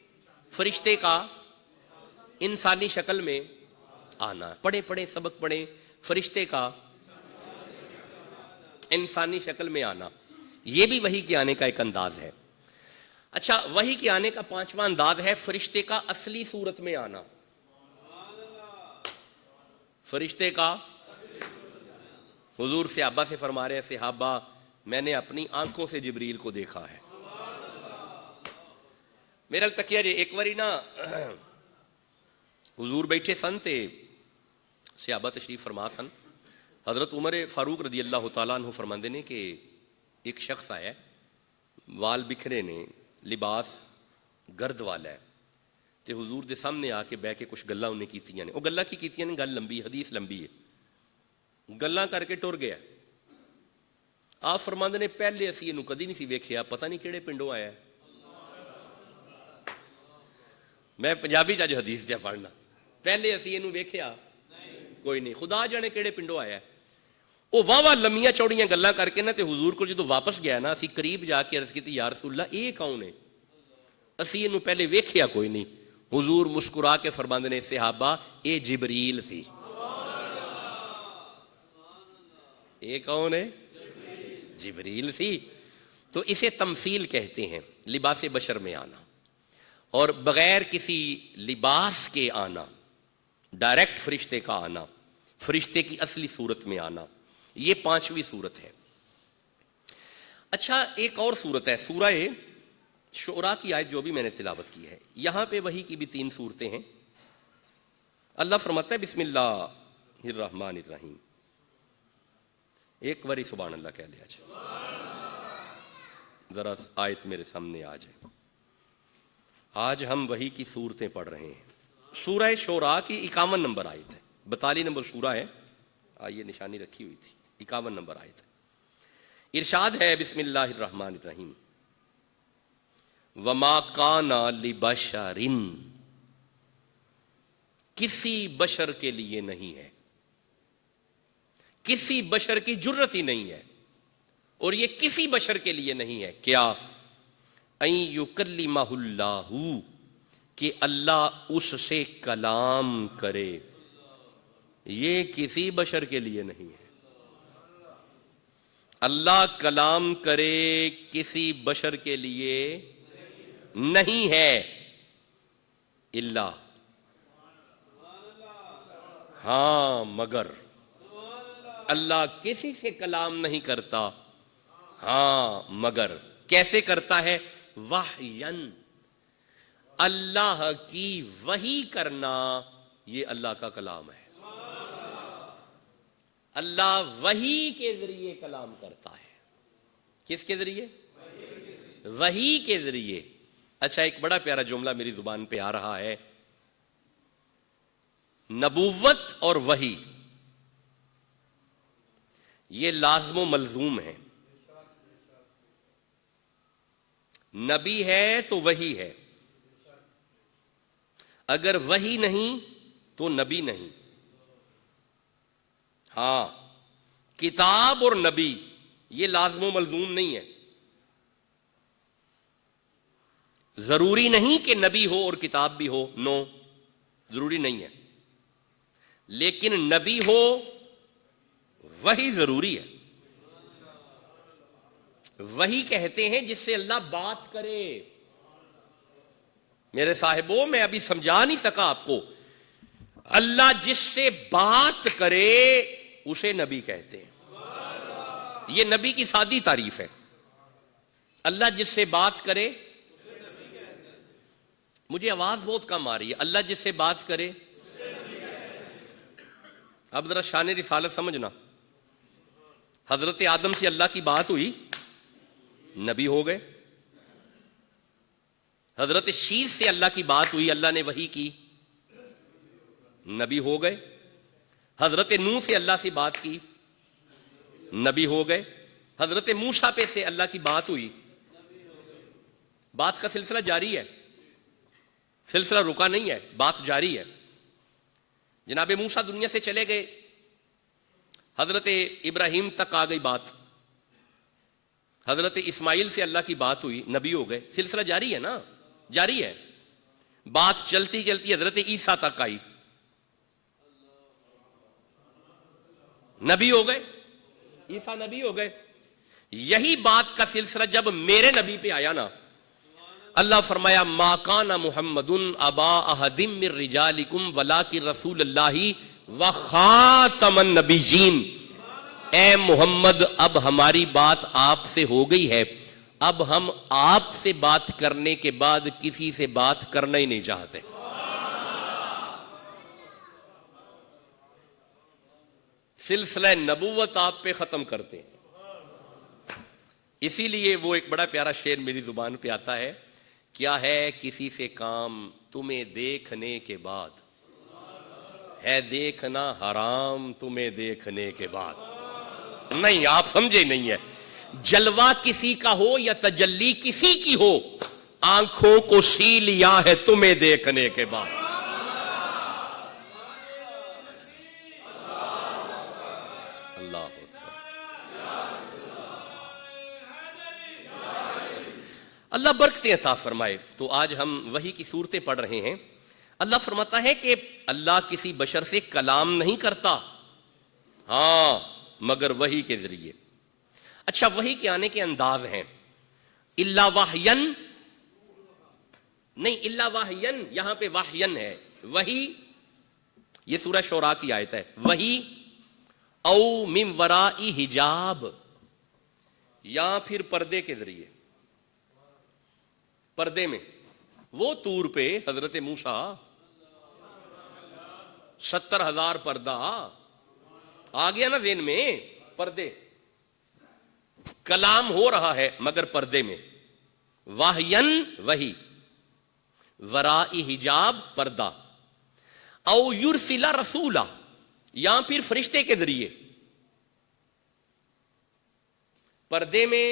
فرشتے کا انسانی شکل میں آنا۔ پڑھیں سبق پڑھیں، فرشتے کا انسانی شکل میں آنا، یہ بھی وحی کے آنے کا ایک انداز ہے۔ اچھا، وحی کے آنے کا پانچواں انداز ہے فرشتے کا اصلی صورت میں آنا۔ فرشتے کا حضور صحابہ سے فرما رہے ہیں، صحابہ میں نے اپنی آنکھوں سے جبریل کو دیکھا ہے۔ میرا تکیہ جی ایک واری نا حضور بیٹھے سن تے صحابہ تشریف فرما سن، حضرت عمر فاروق رضی اللہ تعالیٰ عنہ فرماندے نے کہ ایک شخص آیا، وال بکھرے نے، لباس گرد والا ہے، تے حضور دے سامنے آ کے بہ کے کچھ گلاں انہیں کیتیاں نے، وہ گلاں کی کیتیاں نے، گل لمبی، حدیث لمبی ہے، گلاں کر کے ٹر گیا۔ آپ فرماندے نے پہلے اسی اینوں کدی نہیں سی ویکھیا، پتہ نہیں کیڑے پنڈوں آیا ہے۔ میں پنجابی چ حدیث پہ پڑھنا، پہلے اسی اینوں ویکھیا کوئی نہیں، خدا جانے کیڑے پنڈوں آیا ہے۔ وہ واہ لمیاں چوڑیاں گلاں کر کے نا تے حضور کو جدو واپس گیا نا، اسی قریب جا کے عرض کیتی یا رسول اللہ یہ کون ہے؟ اسی اینوں پہلے ویکھیا کوئی نہیں۔ حضور مسکرا کے فرماندے نے صحابہ اے جبریل سی۔ یہ کون ہے؟ جبریل سی۔ تو اسے تمثیل کہتے ہیں، لباس بشر میں آنا اور بغیر کسی لباس کے آنا، ڈائریکٹ فرشتے کا آنا، فرشتے کی اصلی صورت میں آنا، یہ پانچویں صورت ہے۔ اچھا، ایک اور صورت ہے، سورہ شعراء کی آیت جو بھی میں نے تلاوت کی ہے، یہاں پہ وحی کی بھی 3 صورتیں ہیں۔ اللہ فرماتا ہے بسم اللہ الرحمن الرحیم، ایک واری سبحان اللہ کہہ لیا جائے، ذرا آیت میرے سامنے آ جائے۔ آج ہم وحی کی صورتیں پڑھ رہے ہیں۔ سورہ شعراء کی 51 نمبر آیت ہے، 42 نمبر سورہ ہے، آئیے نشانی رکھی ہوئی تھی، 51 نمبر آیت ہے۔ ارشاد ہے بسم اللہ الرحمن الرحیم، وَمَا كَانَ لِبَشَرٍ، کسی بشر کے لیے نہیں ہے، کسی بشر کی جرت ہی نہیں ہے، اور یہ کسی بشر کے لیے نہیں ہے، کیا ان یکلمہ اللہ، کہ اللہ اس سے کلام کرے، یہ کسی بشر کے لیے نہیں ہے۔ اللہ کلام کرے کسی بشر کے لیے نہیں ہے الا، ہاں مگر، اللہ کسی سے کلام نہیں کرتا ہاں مگر کیسے کرتا ہے؟ وحین، اللہ کی وحی کرنا یہ اللہ کا کلام ہے۔ اللہ وحی کے ذریعے کلام کرتا ہے۔ کس کے ذریعے؟ وحی کے ذریعے۔ اچھا، ایک بڑا پیارا جملہ میری زبان پہ آ رہا ہے، نبوت اور وحی یہ لازم و ملزوم ہے۔ نبی ہے تو وحی ہے، اگر وحی نہیں تو نبی نہیں۔ ہاں، کتاب اور نبی یہ لازم و ملزوم نہیں ہے۔ ضروری نہیں کہ نبی ہو اور کتاب بھی ہو، نو، ضروری نہیں ہے، لیکن نبی ہو وحی ضروری ہے۔ وحی کہتے ہیں جس سے اللہ بات کرے۔ میرے صاحبوں، میں ابھی سمجھا نہیں سکا آپ کو، اللہ جس سے بات کرے اسے نبی کہتے ہیں۔ یہ نبی کی سادی تعریف ہے، اللہ جس سے بات کرے۔ مجھے آواز بہت کم آ رہی ہے، اللہ جس سے بات کرے۔ اب ذرا شان رسالت سمجھنا، حضرت آدم سے اللہ کی بات ہوئی، نبی ہو گئے۔ حضرت شیس سے اللہ کی بات ہوئی، اللہ نے وحی کی، نبی ہو گئے۔ حضرت نوح سے اللہ سے بات کی، نبی ہو گئے۔ حضرت موسیٰ پہ سے اللہ کی بات ہوئی، بات کا سلسلہ جاری ہے، سلسلہ رکا نہیں ہے، بات جاری ہے۔ جناب موسیٰ دنیا سے چلے گئے، حضرت ابراہیم تک آ گئی بات، حضرت اسماعیل سے اللہ کی بات ہوئی، نبی ہو گئے۔ سلسلہ جاری ہے نا، جاری ہے، بات چلتی چلتی حضرت عیسیٰ تک آئی، نبی ہو گئے، عیسیٰ نبی ہو گئے۔ یہی بات کا سلسلہ جب میرے نبی پہ آیا نا، اللہ فرمایا ما کان محمد ابا احد من رجالکم ولکن رسول اللہ وخاتم النبیین۔ اے محمد، اب ہماری بات آپ سے ہو گئی ہے، اب ہم آپ سے بات کرنے کے بعد کسی سے بات کرنا ہی نہیں چاہتے۔ سلسلہ نبوت آپ پہ ختم کرتے ہیں۔ اسی لیے وہ ایک بڑا پیارا شعر میری زبان پہ آتا ہے، کیا ہے کسی سے کام تمہیں دیکھنے کے بعد، ہے دیکھنا حرام تمہیں دیکھنے کے بعد۔ نہیں، آپ سمجھے نہیں ہے، جلوہ کسی کا ہو یا تجلی کسی کی ہو، آنکھوں کو سی لیا ہے تمہیں دیکھنے کے بعد۔ اللہ اکبر، اللہ برکتیں عطا فرمائے۔ تو آج ہم وحی کی صورتیں پڑھ رہے ہیں۔ اللہ فرماتا ہے کہ اللہ کسی بشر سے کلام نہیں کرتا ہاں مگر وحی کے ذریعے۔ اچھا، وحی کے آنے کے انداز ہیں، الا وحین نہیں، الا وحین، یہاں پہ وحین ہے، وحی یہ سورہ شعراء کی آیت ہے، وحی او من ورائی حجاب، یا پھر پردے کے ذریعے، پردے میں۔ وہ طور پہ حضرت موسیٰ 70,000 پردہ آ گیا نا ذہن میں، پردے، کلام ہو رہا ہے مگر پردے میں، واہین وحی، ورائی حجاب پردہ، او یرسل رسولا، یا پھر فرشتے کے ذریعے۔ پردے میں،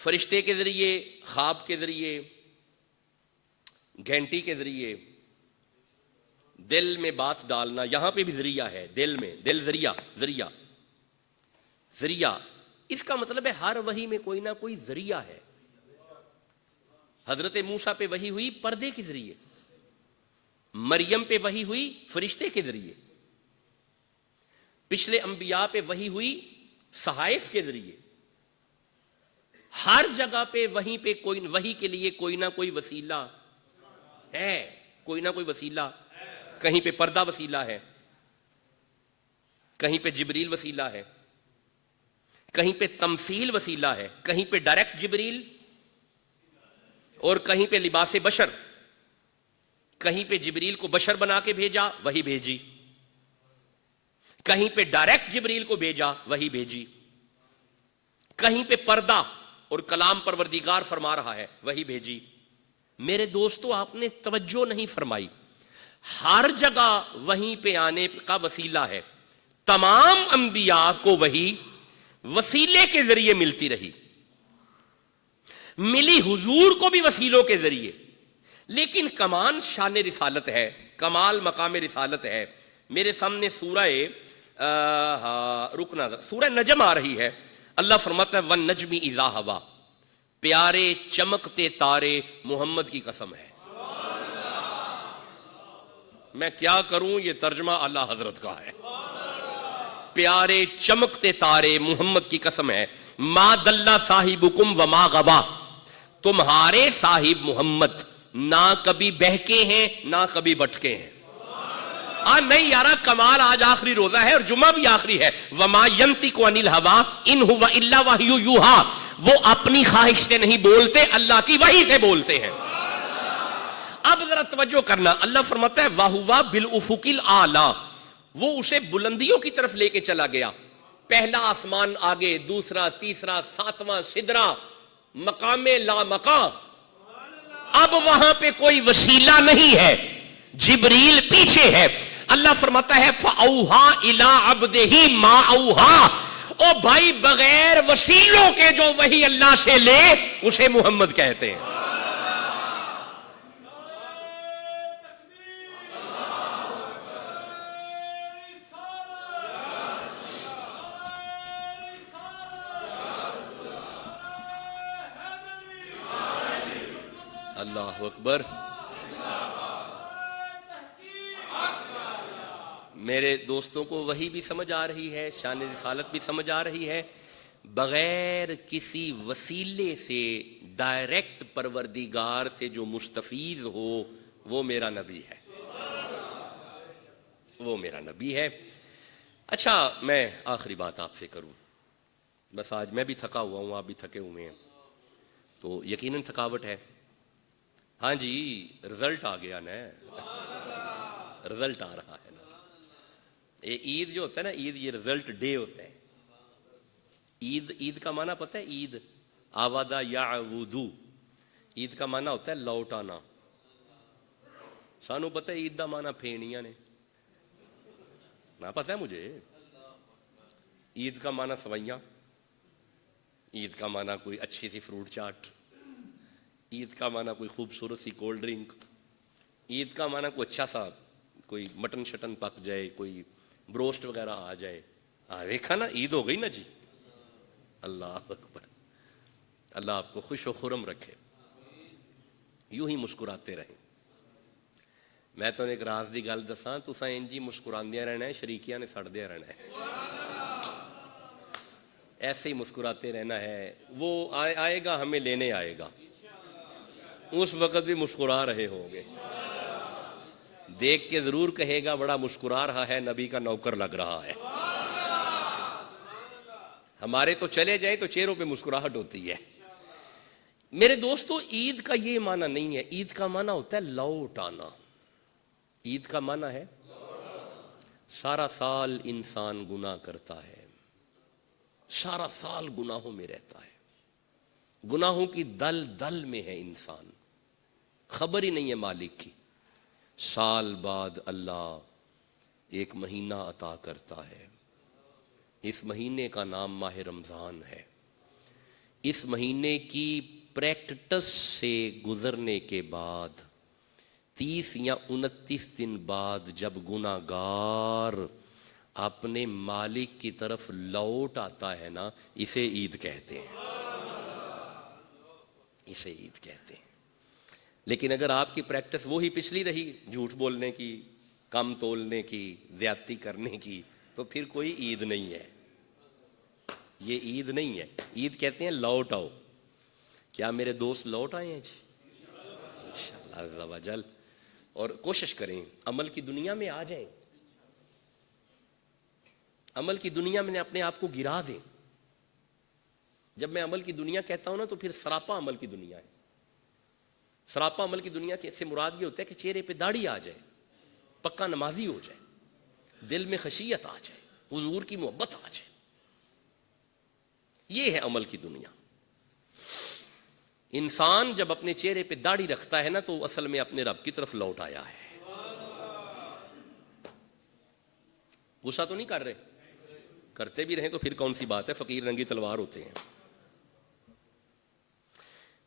فرشتے کے ذریعے، خواب کے ذریعے، گھنٹی کے ذریعے، دل میں بات ڈالنا، یہاں پہ بھی ذریعہ ہے، دل میں، دل ذریعہ، ذریعہ ذریعہ، اس کا مطلب ہے ہر وحی میں کوئی نہ کوئی ذریعہ ہے۔ حضرت موسیٰ پہ وحی ہوئی پردے کے ذریعے، مریم پہ وحی ہوئی فرشتے کے ذریعے، پچھلے انبیاء پہ وحی ہوئی صحائف کے ذریعے، ہر جگہ پہ وہیں پہ کوئی وہی کے لیے کوئی نہ کوئی وسیلہ ہے، کوئی نہ کوئی وسیلہ. کہیں پہ پردہ وسیلہ ہے، کہیں پہ جبریل وسیلہ ہے، کہیں پہ تمثیل وسیلہ ہے، کہیں پہ ڈائریکٹ جبریل، اور کہیں پہ لباس بشر. کہیں پہ جبریل کو بشر بنا کے بھیجا، وہی بھیجی. کہیں پہ ڈائریکٹ جبریل کو بھیجا، وہی بھیجی. کہیں پہ پردہ اور کلام پروردگار فرما رہا ہے، وہی بھیجی. میرے دوستو، آپ نے توجہ نہیں فرمائی، ہر جگہ وہیں پہ آنے کا وسیلہ ہے. تمام انبیاء کو وہی وسیلے کے ذریعے ملتی رہی، ملی حضور کو بھی وسیلوں کے ذریعے. لیکن کمان شان رسالت ہے، کمال مقام رسالت ہے. میرے سامنے سورہ نجم آ رہی ہے. اللہ فرماتا ہے وَالنَّجْمِ إِذَا هَوَىٰ، پیارے چمکتے تارے محمد کی قسم ہے. میں کیا کروں، یہ ترجمہ اللہ حضرت کا ہے. پیارے چمکتے تارے محمد کی قسم ہے. ما دل صاحبکم وما غوا، تمہارے صاحب محمد نہ کبھی بہکے ہیں نہ کبھی بٹکے ہیں. نہیں یارا، کمال آج آخری روزہ ہے اور جمعہ بھی آخری ہے. وما ينطق عن الهوى ان هو الا وحی یوحى، وہ اپنی خواہش سے نہیں بولتے، اللہ کی وحی سے بولتے ہیں. اب ذرا توجہ کرنا، اللہ فرماتا ہے وَهُوَ بِالْأُفُقِ الْأَعْلَىٰ، وہ اسے بلندیوں کی طرف لے کے چلا گیا. پہلا آسمان آگے، دوسرا، تیسرا، ساتواں سدرا، مقام لا مقام. اب وہاں پہ کوئی وسیلہ نہیں ہے، جبریل پیچھے ہے. اللہ فرماتا ہے فَأَوْحَىٰ إِلَىٰ عَبْدِهِ مَا أَوْحَىٰ، او بھائی بغیر وسیلوں کے جو وحی اللہ سے لے اسے محمد کہتے ہیں. اللہ اکبر. میرے دوستوں کو وہی بھی سمجھ آ رہی ہے، شان رسالت بھی سمجھ آ رہی ہے. بغیر کسی وسیلے سے ڈائریکٹ پروردگار سے جو مستفیض ہو وہ میرا نبی ہے، وہ میرا نبی ہے. اچھا، میں آخری بات آپ سے کروں. بس آج میں بھی تھکا ہوا ہوں، آپ بھی تھکے ہوئے ہیں، تو یقیناً تھکاوٹ ہے. ہاں جی، رزلٹ آ گیا نا، رزلٹ آ رہا ہے نا. یہ عید جو ہوتا ہے نا، عید یہ رزلٹ ڈے ہوتا ہے. عید کا معنی پتہ ہے؟ عید آوادہ یعودو، عید کا معنی ہوتا ہے لوٹ آنا. سانو پتہ ہے عید دا معنی پھینیاں نے، نہ پتہ ہے مجھے. عید کا معنی سوئیاں، عید کا معنی کوئی اچھی سی فروٹ چاٹ، عید کا معنی کوئی خوبصورت سی کولڈ ڈرنک، عید کا معنی کوئی اچھا سا کوئی مٹن شٹن پک جائے، کوئی بروسٹ وغیرہ آ جائے. دیکھا نا، عید ہو گئی نا جی. اللہ اکبر. اللہ آپ کو خوش و خرم رکھے، یوں ہی مسکراتے رہیں. میں تو ایک راز دی گل دساں، تساں انج ہی مسکراندیاں رہنا ہے، شریکیاں نے سڑدیا رہنا ہے، ایسے ہی مسکراتے رہنا ہے. وہ آئے گا، ہمیں لینے آئے گا، اس وقت بھی مسکرا رہے ہوں گے. دیکھ کے ضرور کہے گا بڑا مسکرا رہا ہے، نبی کا نوکر لگ رہا ہے. ہمارے تو چلے جائیں تو چہروں پہ مسکراہٹ ہوتی ہے. میرے دوستو، عید کا یہ معنی نہیں ہے. عید کا معنی ہوتا ہے لوٹ آنا. عید کا معنی ہے سارا سال انسان گناہ کرتا ہے، سارا سال گناہوں میں رہتا ہے، گناہوں کی دل دل میں ہے انسان، خبر ہی نہیں ہے مالک کی. سال بعد اللہ ایک مہینہ عطا کرتا ہے. اس مہینے کا نام ماہ رمضان ہے. اس مہینے کی پریکٹس سے گزرنے کے بعد 30 یا 29 دن بعد جب گناہگار اپنے مالک کی طرف لوٹ آتا ہے نا، اسے عید کہتے ہیں، اسے عید کہتے ہیں. لیکن اگر آپ کی پریکٹس وہی پچھلی رہی، جھوٹ بولنے کی، کم تولنے کی، زیادتی کرنے کی، تو پھر کوئی عید نہیں ہے. یہ عید نہیں ہے. عید کہتے ہیں لوٹ آؤ. کیا میرے دوست لوٹ آئے ہیں جی؟ انشاءاللہ عز و جل. اور کوشش کریں عمل کی دنیا میں آ جائیں, عمل کی دنیا میں اپنے آپ کو گرا دیں. جب میں عمل کی دنیا کہتا ہوں نا تو پھر سراپا عمل کی دنیا ہے. سراپا عمل کی دنیا سے مراد یہ ہوتا ہے کہ چہرے پہ داڑھی آ جائے, پکا نمازی ہو جائے, دل میں خشیت آ جائے, حضور کی محبت آ جائے. یہ ہے عمل کی دنیا. انسان جب اپنے چہرے پہ داڑھی رکھتا ہے نا تو اصل میں اپنے رب کی طرف لوٹ آیا ہے. غصہ تو نہیں کر رہے؟ کرتے بھی رہیں تو پھر کون سی بات ہے, فقیر رنگی تلوار ہوتے ہیں.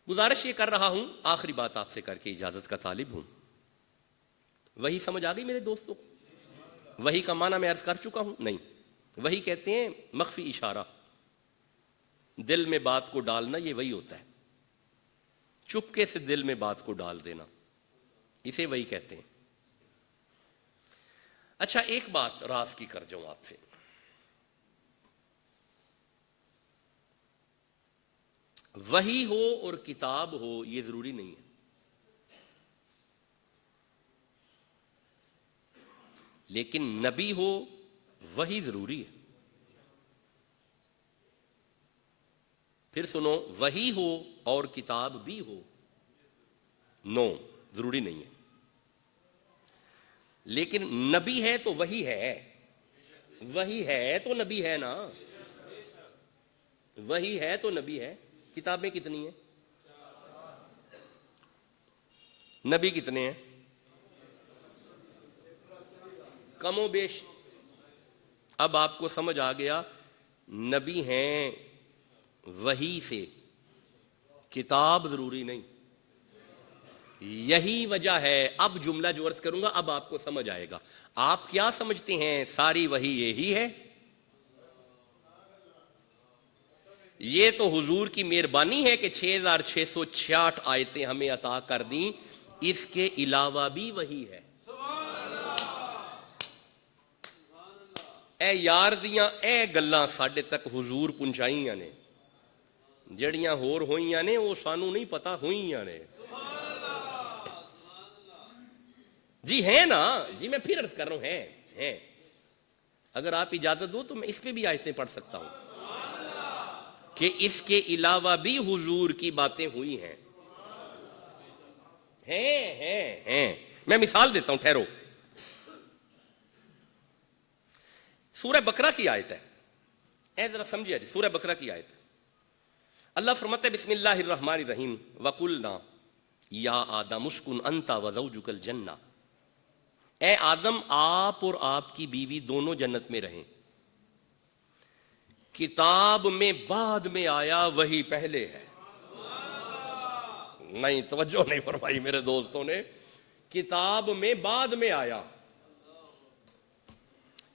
گزارش یہ کر رہا ہوں, آخری بات آپ سے کر کے اجازت کا طالب ہوں. وہی سمجھ آ گئی میرے دوستوں؟ وہی کا معنی میں عرض کر چکا ہوں. نہیں, وہی کہتے ہیں مخفی اشارہ, دل میں بات کو ڈالنا, یہ وہی ہوتا ہے. چپکے سے دل میں بات کو ڈال دینا, اسے وہی کہتے ہیں. اچھا ایک بات راز کی کر جاؤں آپ سے. وحی ہو اور کتاب ہو یہ ضروری نہیں ہے, لیکن نبی ہو وہی ضروری ہے. پھر سنو, وحی ہو اور کتاب بھی ہو, نو ضروری نہیں ہے. لیکن نبی ہے تو وحی ہے, وحی ہے تو نبی ہے نا, وحی ہے تو نبی ہے. کتابیں کتنی ہیں؟ نبی کتنے ہیں؟ کم و بیش. اب آپ کو سمجھ آ گیا, نبی ہیں وحی سے, کتاب ضروری نہیں. یہی وجہ ہے. اب جملہ جو عرض کروں گا اب آپ کو سمجھ آئے گا. آپ کیا سمجھتے ہیں ساری وحی یہی ہے؟ یہ تو حضور کی مہربانی ہے کہ 6666 آیتیں ہمیں عطا کر دیں, اس کے علاوہ بھی وحی ہے. اے یار دیاں اے گلاں ساڈے تک حضور پہنچائیاں نے, جڑیاں ہور ہوئیاں نے وہ سانو نہیں پتا ہوئیاں نے. جی ہیں نا جی, میں پھر عرض کر رہا ہوں ہیں. اگر آپ اجازت دو تو میں اس پہ بھی آیتیں پڑھ سکتا ہوں کہ اس کے علاوہ بھی حضور کی باتیں ہوئی ہیں. ہیں. میں مثال دیتا ہوں, ٹھہرو. سورہ بقرہ کی آیت ہے, اے ذرا سمجھیے جی. سورہ بقرہ کی آیت ہے. اللہ فرماتا ہے بسم اللہ الرحمن الرحیم وَقُلْنَا یا آدم اسکن انت وزوجک الجنہ. اے آدم آپ اور آپ کی بیوی دونوں جنت میں رہیں. کتاب میں بعد میں آیا, وہی پہلے ہے. نہیں توجہ نہیں فرمائی میرے دوستوں نے. کتاب میں بعد میں آیا,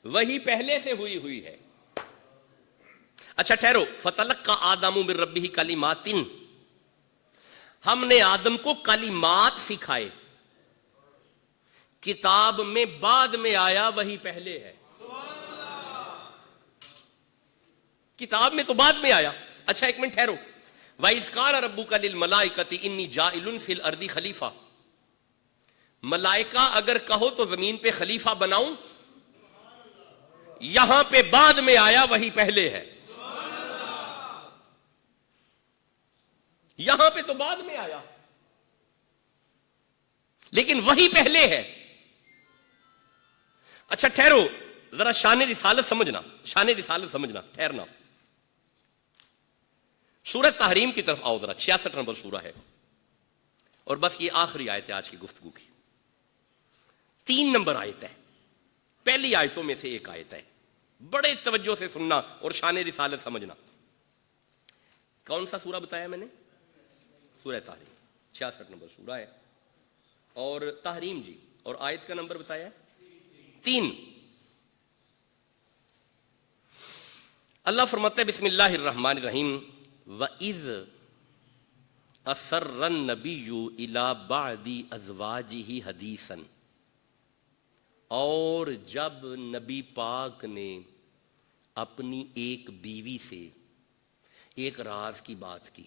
وہی پہلے سے ہوئی ہے. اچھا ٹھہرو. فَتَلَقَّى آدَمُ مِن رَبِّهِ کَلِمَاتٍ, ہم نے آدم کو کلمات سکھائے. کتاب میں بعد میں آیا, وہی پہلے ہے. کتاب میں تو بعد میں آیا. اچھا ایک منٹ ٹھہرو. وَإِذْ قَالَ رَبُّكَ لِلْمَلَائِكَةِ إِنِّي جَاعِلٌ فِي الْأَرْضِ خلیفہ. ملائکہ اگر کہو تو زمین پہ خلیفہ بناؤں, یہاں پہ بعد میں آیا, وہی پہلے ہے. یہاں پہ تو بعد میں آیا لیکن وہی پہلے ہے. اچھا ٹھہرو, ذرا شان رسالت سمجھنا, شان رسالت سمجھنا, ٹھہرنا. سورہ تحریم کی طرف آؤ ذرا. 66 نمبر سورہ ہے اور بس یہ آخری آیت ہے آج کی گفتگو کی. 3 نمبر آیت ہے, پہلی آیتوں میں سے ایک آیت ہے. بڑے توجہ سے سننا اور شان رسالت سمجھنا. کون سا سورہ بتایا میں نے؟ سورہ تحریم. 66 نمبر سورہ ہے اور تحریم جی, اور آیت کا نمبر بتایا ہے 3. اللہ فرماتا ہے بسم اللہ الرحمن الرحیم وَإِذْ أَسَرَّ النَّبِيُّ إِلَىٰ بَعْدِ أَزْوَاجِهِ حَدِيثًا. اور جب نبی پاک نے اپنی ایک بیوی سے ایک راز کی بات کی.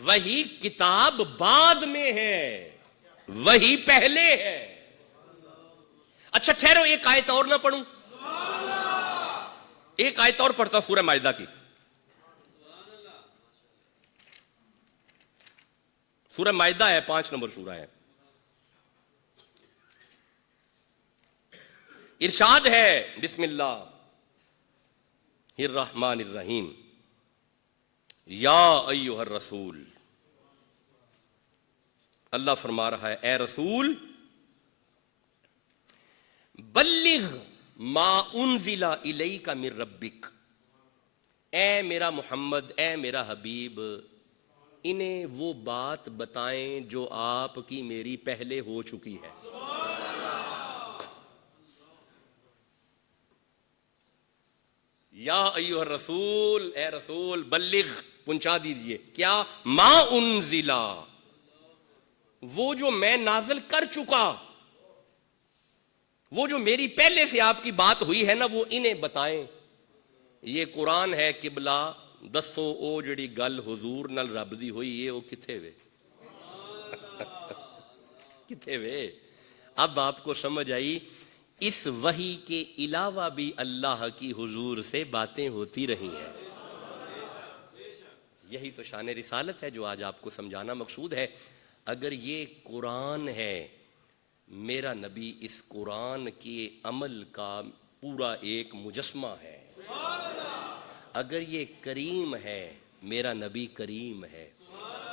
وہی کتاب بعد میں ہے، وہی پہلے ہے۔ اچھا ٹھہرو، ایک آیت اور نہ پڑھوں؟ ایک آیت اور پڑھتا ہوں سورہ مائدہ کی۔ سورہ مائدہ ہے، 5 نمبر سورہ ہے۔ ارشاد ہے، بسم اللہ الرحمن الرحیم، یا ایھا الرسول، اللہ فرما رہا ہے اے رسول، بلغ ما انزل الیک من ربک، اے میرا محمد، اے میرا حبیب، انہیں وہ بات بتائیں جو آپ کی میری پہلے ہو چکی ہے۔ یا ایھا الرسول، اے رسول، بلغ، پہنچا دیجئے، کیا؟ ما انزلا، وہ جو میں نازل کر چکا، وہ جو میری پہلے سے آپ کی بات ہوئی ہے نا، وہ انہیں بتائیں۔ یہ قرآن ہے قبلہ، دسو او جڑی گل حضور نال رب دی ہوئی ہے وہ کتھے وے؟ کتھے وے؟ اب آپ کو سمجھ آئی، اس وحی کے علاوہ بھی اللہ کی حضور سے باتیں ہوتی رہی ہیں۔ یہی تو شان رسالت ہے جو آج آپ کو سمجھانا مقصود ہے۔ اگر یہ قرآن ہے، میرا نبی اس قرآن کے عمل کا پورا ایک مجسمہ ہے۔ اگر یہ کریم ہے، میرا نبی کریم ہے۔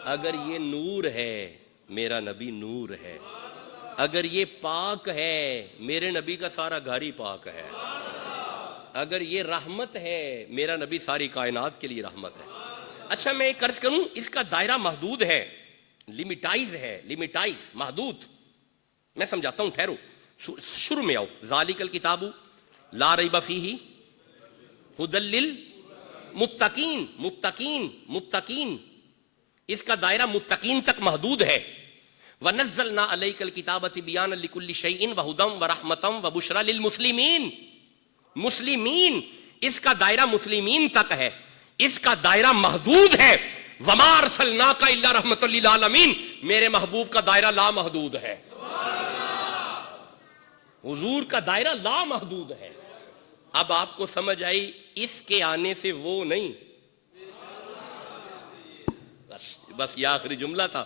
اگر یہ نور ہے، میرا نبی نور ہے۔ اگر یہ پاک ہے، میرے نبی کا سارا گھر ہی پاک ہے۔ اگر یہ رحمت ہے، میرا نبی ساری کائنات کے لیے رحمت ہے۔ اچھا میں ایک عرض کروں، اس کا دائرہ محدود ہے، لیمیٹائز ہے، لیمیٹائز، محدود۔ میں سمجھاتا ہوں، ٹھہرو، شروع میں آؤ۔ ذالک الکتاب لا ریب فیہ ھدی للمتقین، متقین، متقین، اس کا دائرہ متقین تک محدود ہے۔ وَنَزَّلْنَا عَلَيْكَ الْكِتَابَ تِبْيَانًا لِكُلِّ شَيْءٍ وَهُدًى وَرَحْمَةً وَبُشْرًى لِلْمُسْلِمِينَ، مسلمین، اس کا دائرہ مسلمین تک ہے، اس کا دائرہ محدود ہے۔ وَمَا أَرْسَلْنَاكَ إِلَّا رَحْمَةً لِلْعَالَمِينَ، میرے محبوب کا دائرہ لا محدود ہے، حضور کا دائرہ لا محدود ہے۔ اب آپ کو سمجھ آئی، اس کے آنے سے وہ نہیں، بس یہ آخری جملہ تھا۔